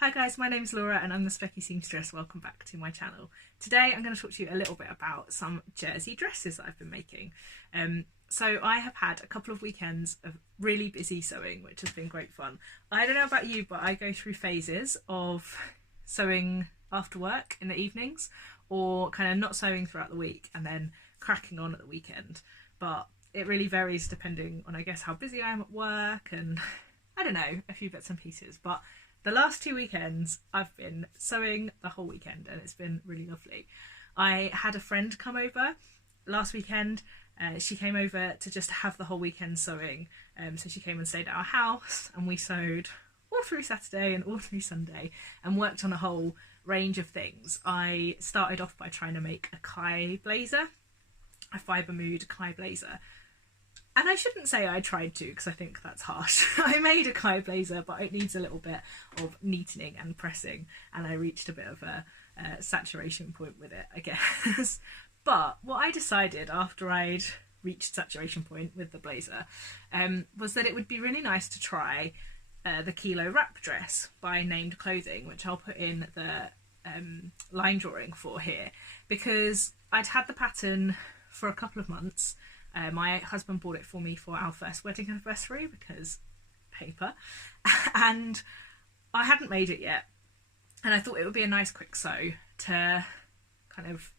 Hi guys, my name's Laura and I'm the Specky Seamstress. Welcome back to my channel. Today I'm going to talk to you a little bit about some jersey dresses that I've been making. So I have had a couple of weekends of really busy sewing, which has been great fun. I don't know about you, but I go through phases of sewing after work in the evenings or kind of not sewing throughout the week and then cracking on at the weekend. But it really varies depending on, I guess, how busy I am at work and I don't know, a few bits and pieces. But the last 2 weekends I've been sewing the whole weekend and it's been really lovely. I had a friend come over last weekend. She came over to just have the whole weekend sewing. So she came and stayed at our house and we sewed all through Saturday and all through Sunday and worked on a whole range of things. I started off by trying to make a Kai blazer, a fibre mood Kai blazer. And I shouldn't say I tried to, because I think that's harsh. I made a Kai blazer, but it needs a little bit of neatening and pressing, and I reached a bit of a saturation point with it, I guess. But what I decided after I'd reached saturation point with the blazer was that it would be really nice to try the Kilo wrap dress by Named Clothing, which I'll put in the line drawing for here, because I'd had the pattern for a couple of months. My husband bought it for me for our first wedding anniversary because paper, and I hadn't made it yet, and I thought it would be a nice quick sew to kind of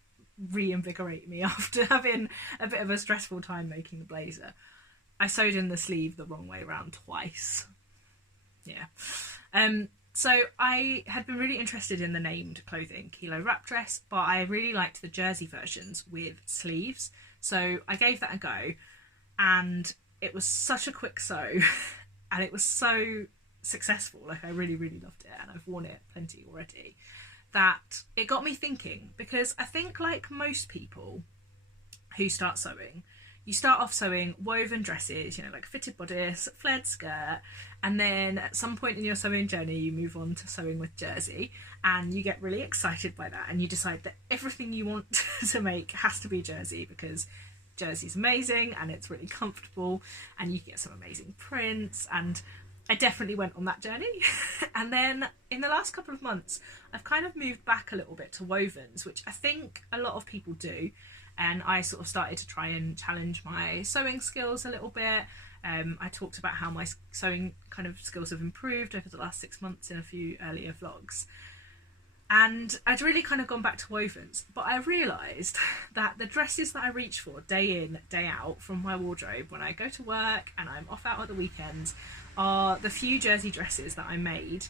reinvigorate me after having a bit of a stressful time making the blazer. I sewed in the sleeve the wrong way around twice. So I had been really interested in the Named Clothing Kilo wrap dress, but I really liked the jersey versions with sleeves. So I gave that a go and it was such a quick sew and it was so successful. Like, I really, really loved it and I've worn it plenty already, that it got me thinking, because I think, like most people who start sewing, you start off sewing woven dresses, you know, like fitted bodice, flared skirt, and then at some point in your sewing journey you move on to sewing with jersey and you get really excited by that and you decide that everything you want to make has to be jersey because jersey's amazing and it's really comfortable and you get some amazing prints. And I definitely went on that journey. And then in the last couple of months I've kind of moved back a little bit to wovens, which I think a lot of people do. And I sort of started to try and challenge my sewing skills a little bit. I talked about how my sewing kind of skills have improved over the last 6 months in a few earlier vlogs. And I'd really kind of gone back to wovens, but I realised that the dresses that I reach for day in, day out from my wardrobe when I go to work and I'm off out at the weekends are the few jersey dresses that I made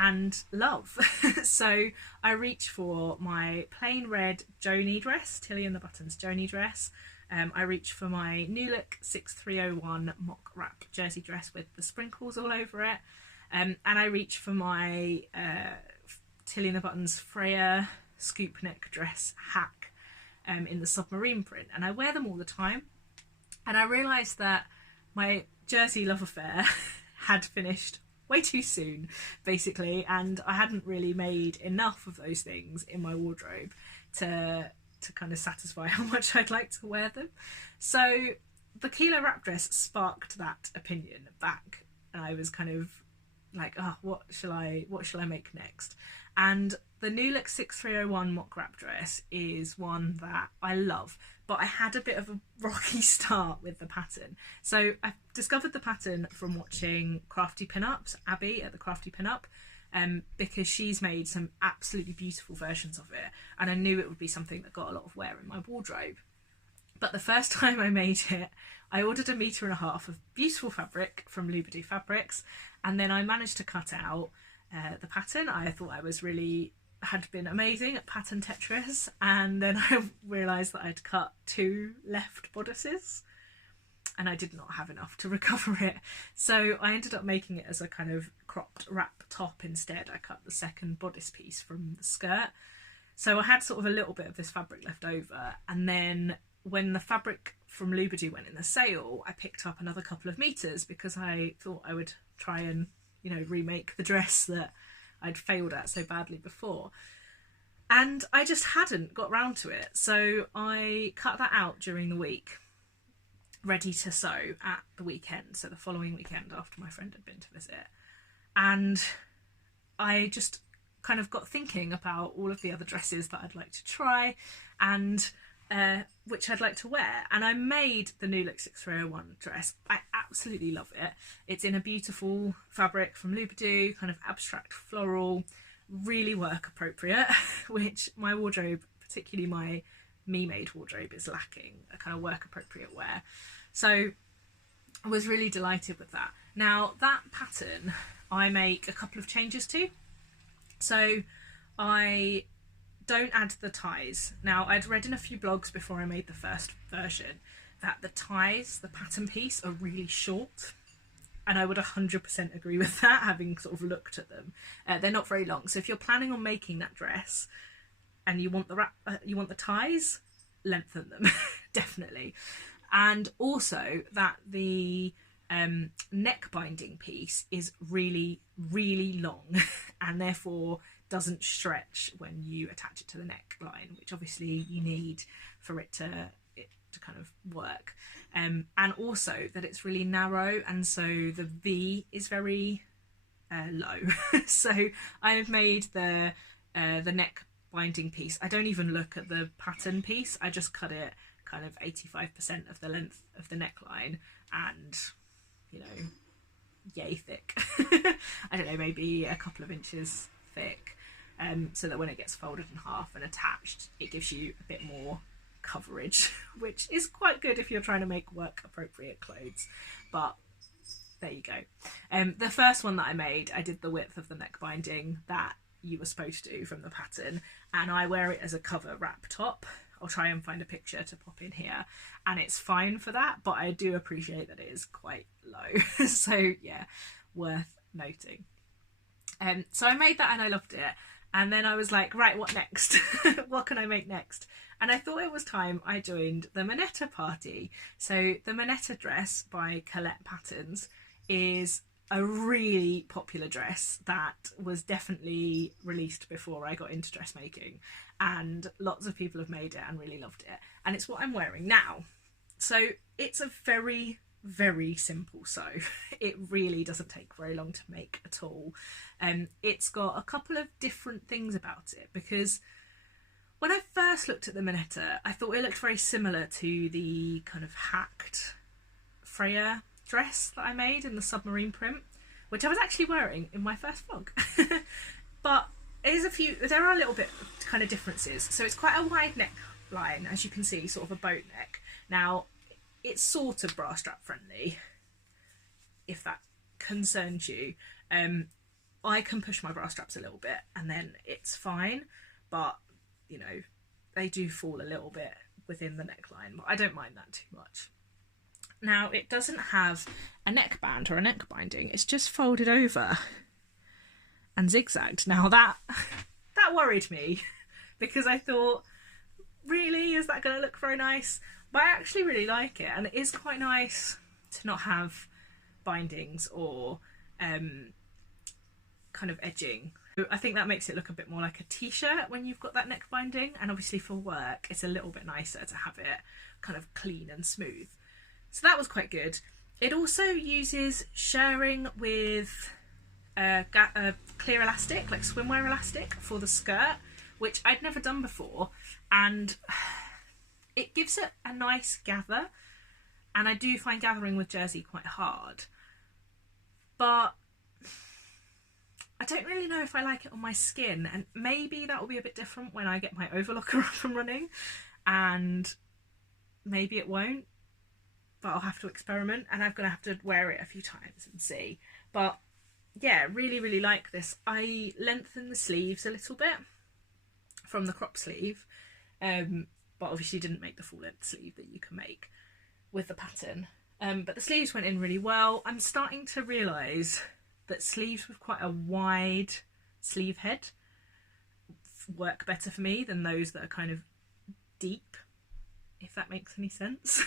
and love. So I reach for my plain red Joni dress, Tilly and the Buttons Joni dress. I reach for my New Look 6301 mock wrap jersey dress with the sprinkles all over it. And I reach for my Tilly and the Buttons Freya scoop neck dress hack in the submarine print. And I wear them all the time. And I realised that my jersey love affair had finished way too soon, basically, and I hadn't really made enough of those things in my wardrobe to kind of satisfy how much I'd like to wear them. So the Kilo wrap dress sparked that opinion back, and I was kind of like, oh, what shall I make next? And the New Look 6301 mock wrap dress is one that I love, but I had a bit of a rocky start with the pattern. So I discovered the pattern from watching Crafty Pinups, Abby at the Crafty Pinup, because she's made some absolutely beautiful versions of it, and I knew it would be something that got a lot of wear in my wardrobe. But the first time I made it, I ordered 1.5 meters of beautiful fabric from Lubadoo Fabrics, and then I managed to cut out the pattern. I thought I had been amazing at pattern Tetris, and then I realised that I'd cut 2 left bodices and I did not have enough to recover it. So I ended up making it as a kind of cropped wrap top instead. I cut the second bodice piece from the skirt. So I had sort of a little bit of this fabric left over, and then when the fabric from Lubadoo went in the sale, I picked up another couple of meters because I thought I would try and, you know, remake the dress that I'd failed at so badly before. And I just hadn't got round to it. So I cut that out during the week, ready to sew at the weekend. So the following weekend after my friend had been to visit. And I just kind of got thinking about all of the other dresses that I'd like to try and which I'd like to wear, and I made the new Look 6301 dress. I absolutely love it. It's in a beautiful fabric from Louboutin, kind of abstract floral, really work appropriate, which my wardrobe, particularly my me-made wardrobe, is lacking, a kind of work appropriate wear. So I was really delighted with that. Now that pattern I make a couple of changes to. So I don't add the ties. Now, I'd read in a few blogs before I made the first version that the ties, the pattern piece, are really short. And I would 100% agree with that, having sort of looked at them. They're not very long. So if you're planning on making that dress and you want the ties, lengthen them, definitely. And also that the neck binding piece is really, really long and therefore doesn't stretch when you attach it to the neckline, which obviously you need for it to kind of work. And also that it's really narrow, and so the V is very low. So I've made the neck binding piece. I don't even look at the pattern piece. I just cut it kind of 85% of the length of the neckline, and you know, yay thick. I don't know, maybe a couple of inches thick, so that when it gets folded in half and attached, it gives you a bit more coverage, which is quite good if you're trying to make work appropriate clothes. But there you go. The first one that I made, I did the width of the neck binding that you were supposed to do from the pattern, and I wear it as a cover wrap top. I'll try and find a picture to pop in here, and it's fine for that, but I do appreciate that it is quite low. So yeah, worth noting. So I made that and I loved it, and then I was like, right, what next? What can I make next? And I thought it was time I joined the Moneta party. So the Moneta dress by Colette Patterns is a really popular dress that was definitely released before I got into dressmaking, and lots of people have made it and really loved it, and it's what I'm wearing now. So it's a very, very simple sew. It really doesn't take very long to make at all. It's got a couple of different things about it, because when I first looked at the Moneta, I thought it looked very similar to the kind of hacked Freya dress that I made in the submarine print, which I was actually wearing in my first vlog. But there are a little bit kind of differences. So it's quite a wide neckline, as you can see, sort of a boat neck. Now, it's sort of bra strap friendly, if that concerns you. I can push my bra straps a little bit and then it's fine, but you know, they do fall a little bit within the neckline, but I don't mind that too much. Now, it doesn't have a neckband or a neck binding, it's just folded over and zigzagged. Now that worried me, because I thought, really, is that going to look very nice? But I actually really like it, and it is quite nice to not have bindings or kind of edging. I think that makes it look a bit more like a t-shirt when you've got that neck binding, and obviously for work it's a little bit nicer to have it kind of clean and smooth. So that was quite good. It also uses shirring with clear elastic, like swimwear elastic, for the skirt, which I'd never done before, and it gives it a nice gather, and I do find gathering with jersey quite hard, but I don't really know if I like it on my skin, and maybe that will be a bit different when I get my overlocker up and running, and maybe it won't, but I'll have to experiment, and I'm going to have to wear it a few times and see. But yeah, really, really like this. I lengthened the sleeves a little bit from the crop sleeve, but obviously didn't make the full length sleeve that you can make with the pattern. But the sleeves went in really well. I'm starting to realise that sleeves with quite a wide sleeve head work better for me than those that are kind of deep, if that makes any sense.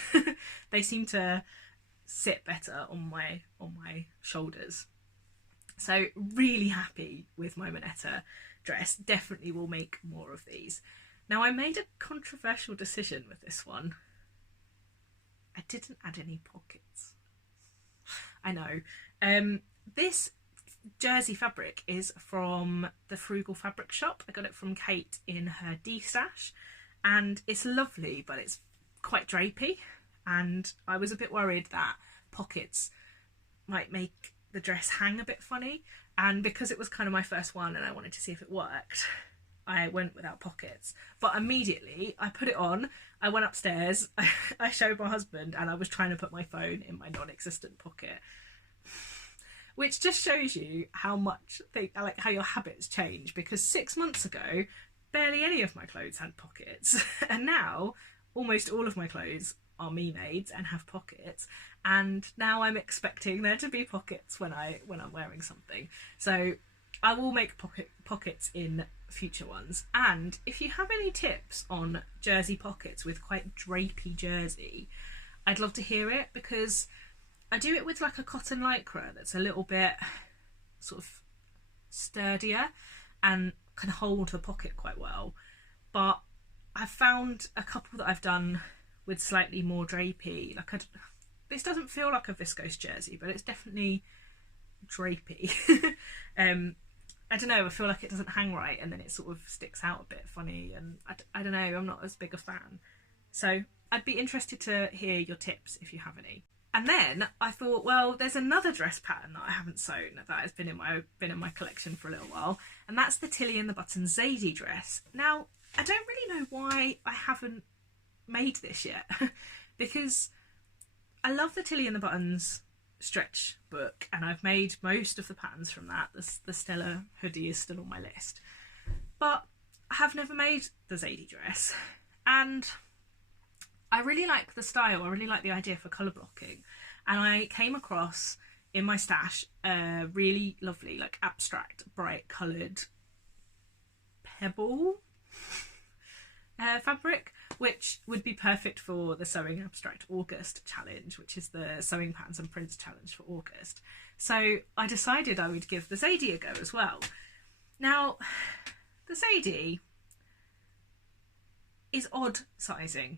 They seem to sit better on my shoulders. So really happy with my Moneta dress. Definitely will make more of these. Now, I made a controversial decision with this one. I didn't add any pockets. I know. This jersey fabric is from the Frugal Fabric Shop. I got it from Kate in her D stash, and it's lovely, but it's quite drapey, and I was a bit worried that pockets might make the dress hang a bit funny, and because it was kind of my first one and I wanted to see if it worked, I went without pockets. But immediately I put it on, I went upstairs, I showed my husband, and I was trying to put my phone in my non-existent pocket, which just shows you how much how your habits change, because 6 months ago barely any of my clothes had pockets and now almost all of my clothes are me made and have pockets, and now I'm expecting there to be pockets when I'm wearing something. So I will make pockets in future ones. And if you have any tips on jersey pockets with quite drapey jersey, I'd love to hear it, because I do it with like a cotton lycra that's a little bit sort of sturdier and can hold the pocket quite well. But I've found a couple that I've done with slightly more drapey, this doesn't feel like a viscose jersey, but it's definitely drapey. I don't know, I feel like it doesn't hang right, and then it sort of sticks out a bit funny, and I don't know, I'm not as big a fan. So I'd be interested to hear your tips if you have any. And then I thought, well, there's another dress pattern that I haven't sewn that has been in my collection for a little while, and that's the Tilly and the Buttons Zadie dress. Now, I don't really know why I haven't made this yet, because I love the Tilly and the Buttons stretch book, and I've made most of the patterns from that. The Stella hoodie is still on my list, but I have never made the Zadie dress, and I really like the style. I really like the idea for colour blocking, and I came across in my stash a really lovely, like, abstract, bright coloured pebble fabric, which would be perfect for the Sewing Abstract August challenge, which is the Sewing Patterns and Prints challenge for August. So I decided I would give the Zadie a go as well. Now, the Zadie is odd sizing.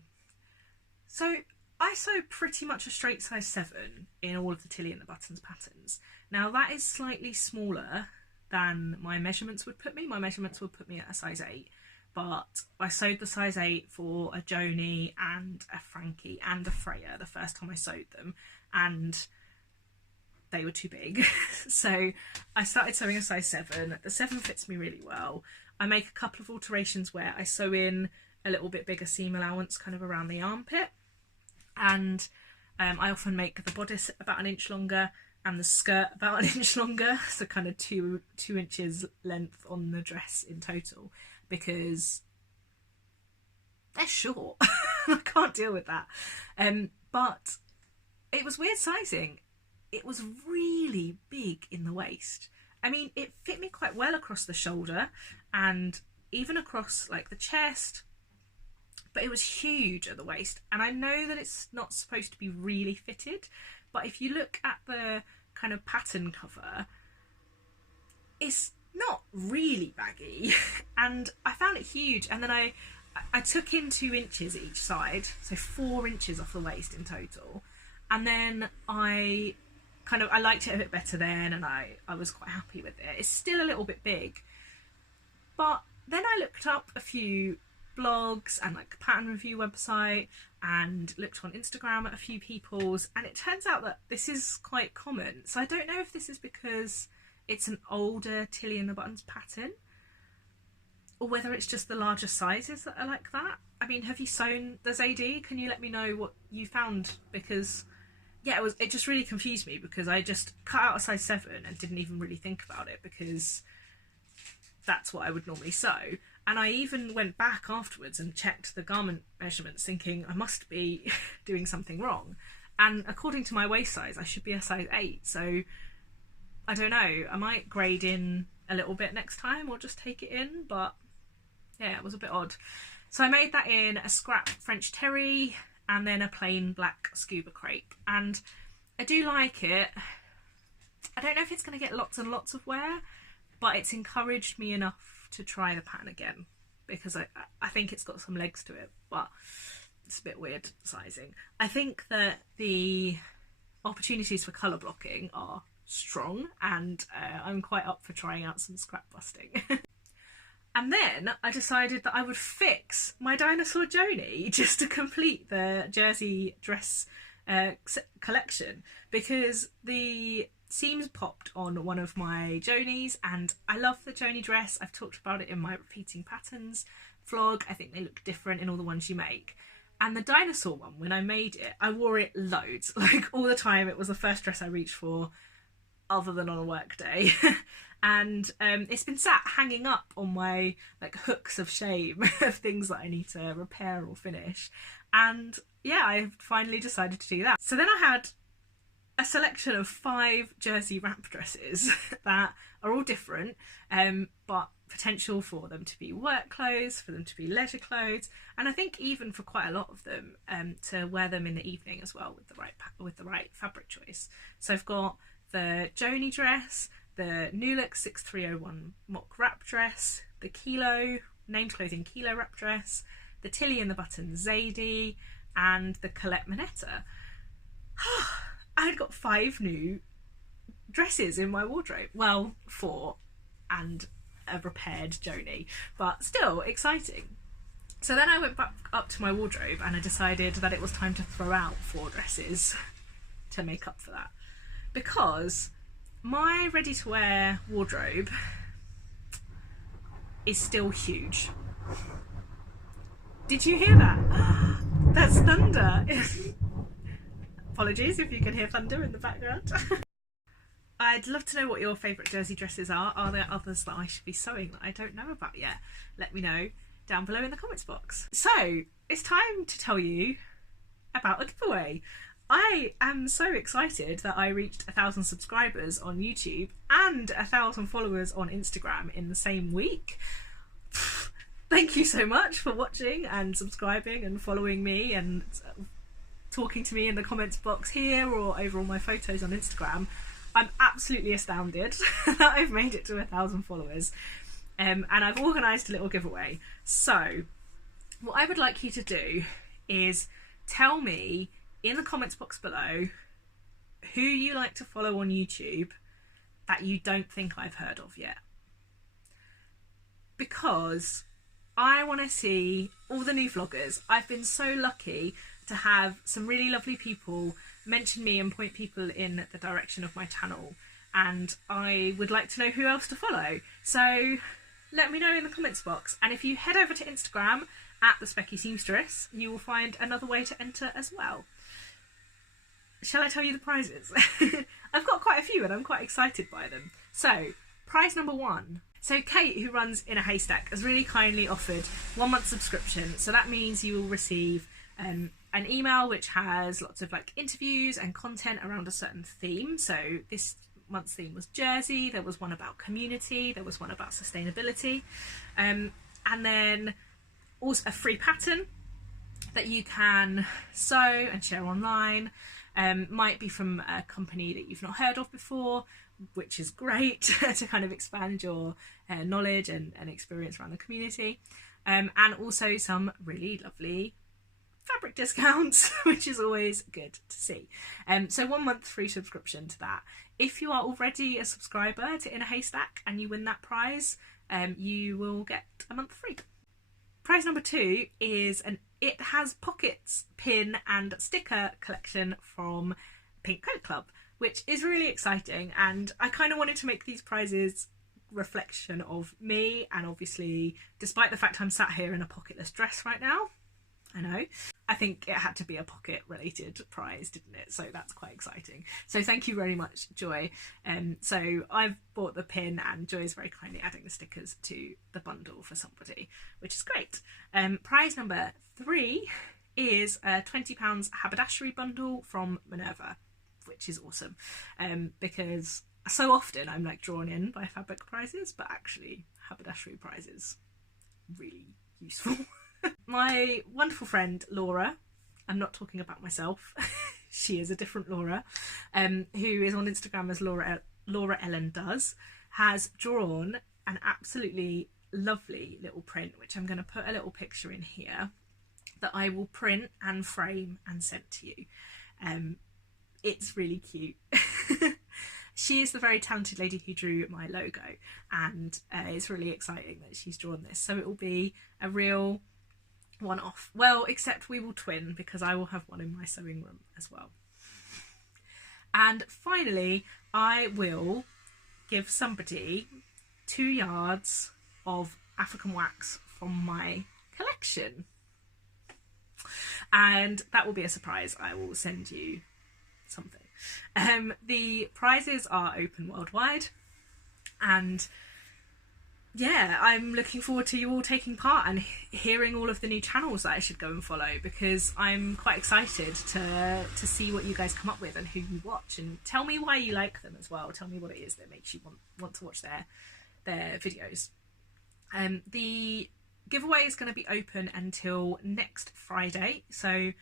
So I sew pretty much a straight size 7 in all of the Tilly and the Buttons patterns. Now that is slightly smaller than my measurements would put me. My measurements would put me at a size 8, but I sewed the size 8 for a Joni and a Frankie and a Freya the first time I sewed them, and they were too big. So I started sewing a size 7. The 7 fits me really well. I make a couple of alterations where I sew in a little bit bigger seam allowance kind of around the armpit, and I often make the bodice about an inch longer and the skirt about an inch longer, so kind of two inches length on the dress in total, because they're short. I can't deal with that. But it was weird sizing. It was really big in the waist. I mean, it fit me quite well across the shoulder and even across like the chest, but it was huge at the waist. And I know that it's not supposed to be really fitted, but if you look at the kind of pattern cover, it's not really baggy. And I found it huge, and then I took in 2 inches each side, so 4 inches off the waist in total, and then I liked it a bit better then, and I was quite happy with it. It's still a little bit big, but then I looked up a few blogs and like a pattern review website and looked on Instagram at a few people's, and it turns out that this is quite common. So I don't know if this is because it's an older Tilly and the Buttons pattern, or whether it's just the larger sizes that are like that. I mean, have you sewn the Zadie? Can you let me know what you found? Because yeah, it just really confused me, because I just cut out a size 7 and didn't even really think about it, because that's what I would normally sew. And I even went back afterwards and checked the garment measurements, thinking I must be doing something wrong. And according to my waist size, I should be a size 8. So I don't know, I might grade in a little bit next time or just take it in, but yeah, it was a bit odd. So I made that in a scrap French terry and then a plain black scuba crepe, and I do like it. I don't know if it's going to get lots and lots of wear, but it's encouraged me enough to try the pattern again, because I think it's got some legs to it, but it's a bit weird sizing. I think that the opportunities for colour blocking are strong, and I'm quite up for trying out some scrap busting. And then I decided that I would fix my dinosaur Joni just to complete the jersey dress collection, because the seams popped on one of my Jonies, and I love the Joni dress. I've talked about it in my repeating patterns vlog. I think they look different in all the ones you make. And the dinosaur one, when I made it, I wore it loads, like all the time. It was the first dress I reached for other than on a work day. And it's been sat hanging up on my like hooks of shame of things that I need to repair or finish. And yeah, I finally decided to do that. So then I had a selection of 5 jersey wrap dresses that are all different, but potential for them to be work clothes, for them to be leisure clothes, and I think even for quite a lot of them to wear them in the evening as well with the right fabric choice. So I've got the Joni dress, the New Look 6301 mock wrap dress, the Kilo named clothing Kilo wrap dress, the Tilly and the Button Zadie, and the Colette Moneta. I had got 5 new dresses in my wardrobe. Well, 4 and a repaired Joni, but still exciting. So then I went back up to my wardrobe and I decided that it was time to throw out 4 dresses to make up for that, because my ready-to-wear wardrobe is still huge. Did you hear that? That's thunder. Apologies if you can hear thunder in the background. I'd love to know what your favourite jersey dresses are. Are there others that I should be sewing that I don't know about yet? Let me know down below in the comments box. So it's time to tell you about a giveaway. I am so excited that I reached 1,000 subscribers on YouTube and 1,000 followers on Instagram in the same week. Thank you so much for watching and subscribing and following me and talking to me in the comments box here or over all my photos on Instagram. I'm absolutely astounded that I've made it to 1,000 followers, and I've organised a little giveaway. So what I would like you to do is tell me in the comments box below who you like to follow on YouTube that you don't think I've heard of yet, because I want to see all the new vloggers. I've been so lucky to have some really lovely people mention me and point people in the direction of my channel, and I would like to know who else to follow. So let me know in the comments box, and if you head over to Instagram at the Specky Seamstress, you will find another way to enter as well. Shall I tell you the prizes? I've got quite a few and I'm quite excited by them. So prize number 1. So Kate, who runs In a Haystack, has really kindly offered 1 month subscription. So that means you will receive an email which has lots of like interviews and content around a certain theme. So this month's theme was Jersey, there was one about community, there was one about sustainability, and then also a free pattern that you can sew and share online. Might be from a company that you've not heard of before, which is great to kind of expand your knowledge and experience around the community, and also some really lovely fabric discounts, which is always good to see. So 1 month free subscription to that. If you are already a subscriber to In a Haystack and you win that prize, you will get a month free. Prize number 2 is an It Has Pockets pin and sticker collection from Pink Coat Club, which is really exciting, and I kind of wanted to make these prizes reflection of me, and obviously despite the fact I'm sat here in a pocketless dress right now, I know, I think it had to be a pocket related prize, didn't it? So that's quite exciting. So thank you very much, Joy. So I've bought the pin and Joy is very kindly adding the stickers to the bundle for somebody, which is great. Prize number 3 is a £20 haberdashery bundle from Minerva, which is awesome, because so often I'm like drawn in by fabric prizes, but actually haberdashery prizes really useful. My wonderful friend Laura, I'm not talking about myself, she is a different Laura, who is on Instagram as Laura Ellen Does, has drawn an absolutely lovely little print, which I'm going to put a little picture in here, that I will print and frame and send to you. It's really cute. she is the very talented lady who drew my logo, and it's really exciting that she's drawn this. So it will be a real one-off. Well, except we will twin, because I will have one in my sewing room as well. And finally, I will give somebody 2 yards of African wax from my collection. And that will be a surprise. I will send you something. The prizes are open worldwide, and yeah, I'm looking forward to you all taking part and hearing all of the new channels that I should go and follow, because I'm quite excited to see what you guys come up with and who you watch, and tell me why you like them as well. Tell me what it is that makes you want to watch their videos. The giveaway is going to be open until next Friday, so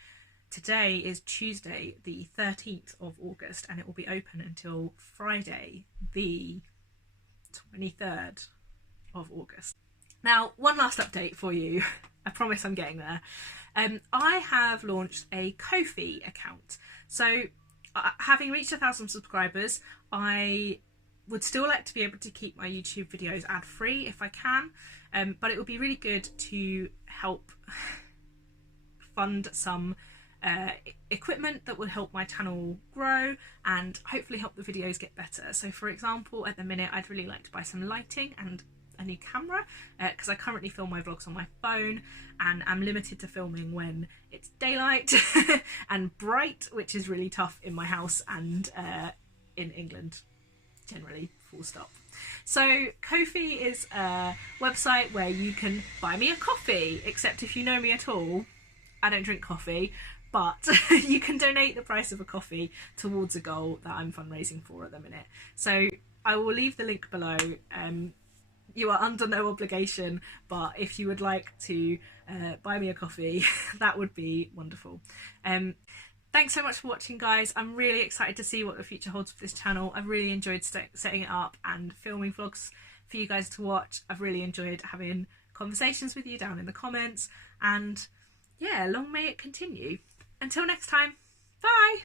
today is Tuesday the 13th of August, and it will be open until Friday the 23rd of August. Now, one last update for you. I promise I'm getting there. I have launched a Ko-fi account. So having reached 1,000 subscribers, I would still like to be able to keep my YouTube videos ad-free if I can, but it would be really good to help fund some equipment that would help my channel grow and hopefully help the videos get better. So for example, at the minute I'd really like to buy some lighting and a new camera, because I currently film my vlogs on my phone and I'm limited to filming when it's daylight and bright, which is really tough in my house and in England generally, full stop. So Ko-fi is a website where you can buy me a coffee, except if you know me at all, I don't drink coffee, but you can donate the price of a coffee towards a goal that I'm fundraising for at the minute. So I will leave the link below. You are under no obligation, but if you would like to buy me a coffee, that would be wonderful. Thanks so much for watching, guys. I'm really excited to see what the future holds for this channel. I've really enjoyed setting it up and filming vlogs for you guys to watch. I've really enjoyed having conversations with you down in the comments, and yeah, long may it continue. Until next time, bye!